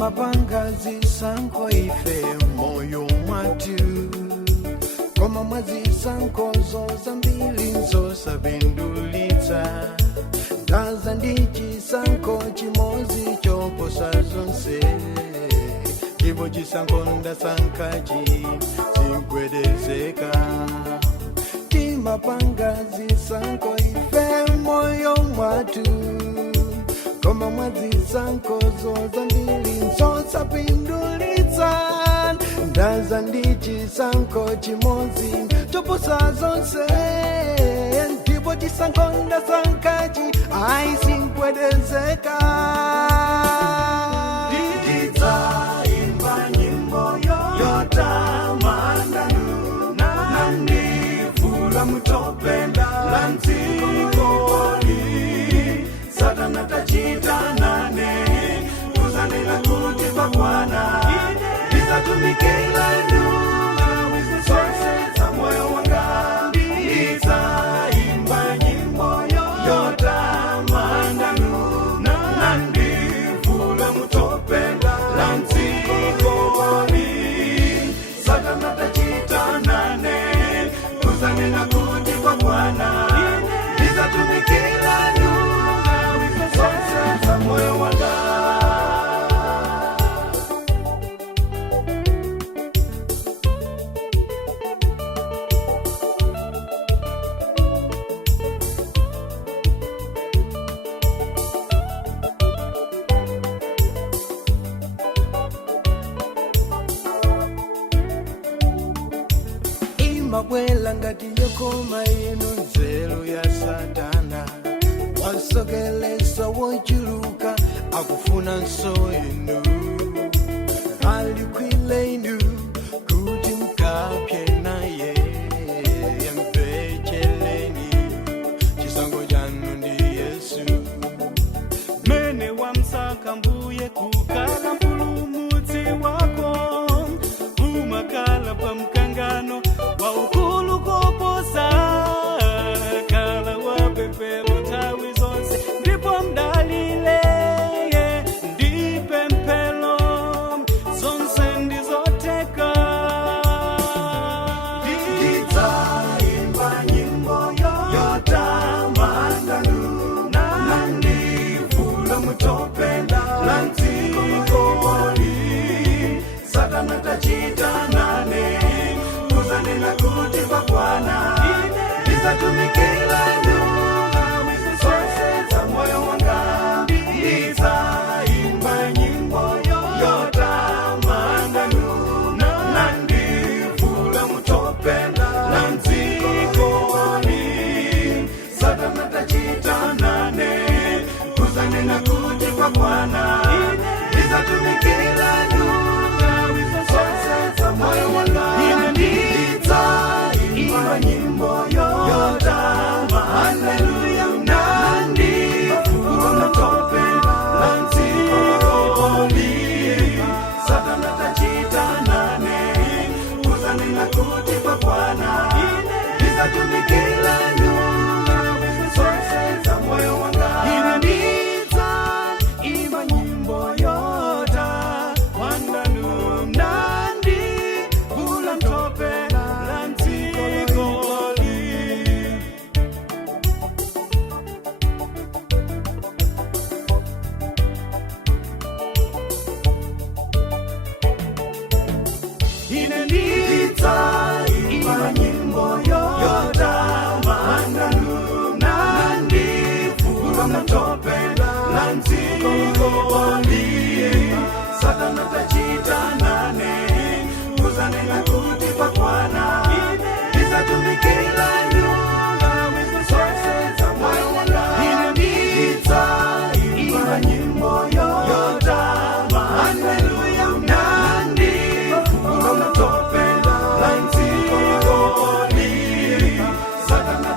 Timapanga zisankho ife moyo mwatu koma mwazisankho zambiri zosapindulitsa ndaza ndi chisankho chimodzi choposa zonse ndipo chisankho ndasankhachi sigwedezeka. Timapanga zisankho ife moyo mwatu koma mwazisankho zambiri zosapindulitsa ndaza ndi chisankho chimodzi choposa zonse ndipo chisankho ndasankhachi sigwedezeka. Ndidzaimba nyimbo yotamanda nandivula mutope la dzikoli Satana tachita nane kuzanena kuti pakwana ndizatumikira nduga zonse za moyo wanga. Ndidzaimba nyimbo yotamanda nandivula mutope la dzikoli Satana tachita nane kuzanena kuti pakwana ndizatumikira nduga zonse za moyo wanga. Imabwela ngati yokoma inu nzeru ya Satana wasogelesa wochuluka akufuna nso inu alikwile inu kuti mkapye naye yambecheleni chisango janu ndi Yesu mene wamsaka mbuye kukala mpulumutsi wako umakala pa mkangano wa ukulu koposa kala wapepero tawi zonse ndipo mdalile ndipe mpelo zonse ndizoteka. Ndidzaimba nyimbo yotamanda nandivula mutope la dzikoli Satana tachita nane kuzanena kuti pakwana ndizatumikira nduga zonse za moyo wanga. Ndidzaimba nyimbo yotamanda nandivula mutope la dzikoli Satana tachita nane kuzanena kuti pakwana ndizatumikira nduga zonse za moyo wanga. Ndidzaimba nyimbo yotamanda nandivula mutope la dzikoli Satana tachita nane kuzanena kuti pakwana ndizatumikira nduga zonse za moyo wanga. Ndidzaimba nyimbo yotamanda nandivula mutope la dzikoli. Ine ndidzaimba nyimbo yotamanda nandivula mutope la dzikoli Satana tachita nane kuzanena kuti pakwana ndizatumikira nduga zonse za moyo wanga. Ndidzaimba nyimbo yotamanda nandivula mutope la dzikoli Satana